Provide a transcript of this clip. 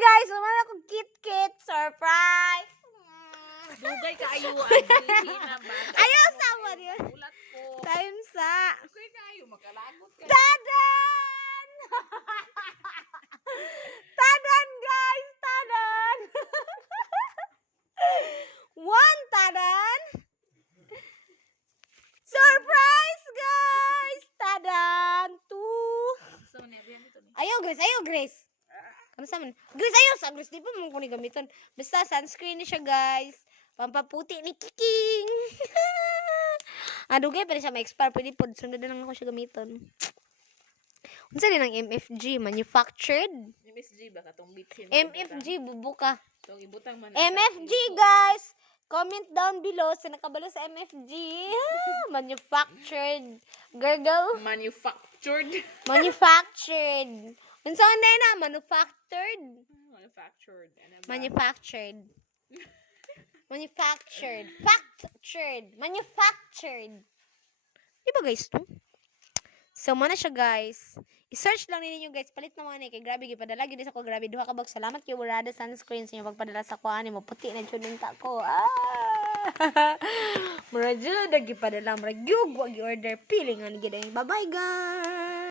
guys, naman ako kit-kit. Surprise! Dugay ka ayo na ba? Ayaw sama yun. Ulat ko. Time sa. Dugay ka ayo makalagot ka. Tadan! Tadan, guys! Tadan! One tadan! Surprise, guys! Tadan! Two! So niya biyan ito ni. Ayaw, Grace! Ayaw, Grace! Kamusta man? Grace, ayaw! Sa Grace, di pa mo kung gamiton. Basta, sunscreen ni siya, guys. Pampaputi ni Kiking! Dugay pa rin siya ma-expire. Pwede po, sunod na lang ako siya gamiton. Unsa din ang MFG? Manufactured? MSG ba katong bitchin? MFG, bubo ka. So ibutang man. MFG, guys! Comment down below sa nakabalo sa MFG. Manufactured. Gurgle? Manufactured. Manufactured. Unsa na manufactured? Manufactured. Ano ba? Manufactured. Manufactured. Factured. Manufactured. Di ba, guys, to? So, mana siya, guys. I-search lang ninyo, guys. Palit naman eh. Kay grabe, gipadala. Gini sa ko, grabe. Duha ka bag. Salamat kay Warada Sunscreen sa inyo pagpadala sa kuhaan. Maputi na dyan ta ko. Mura dyan, gipadala. Mura gyug. Wag i-order. Piling. Bye-bye, guys.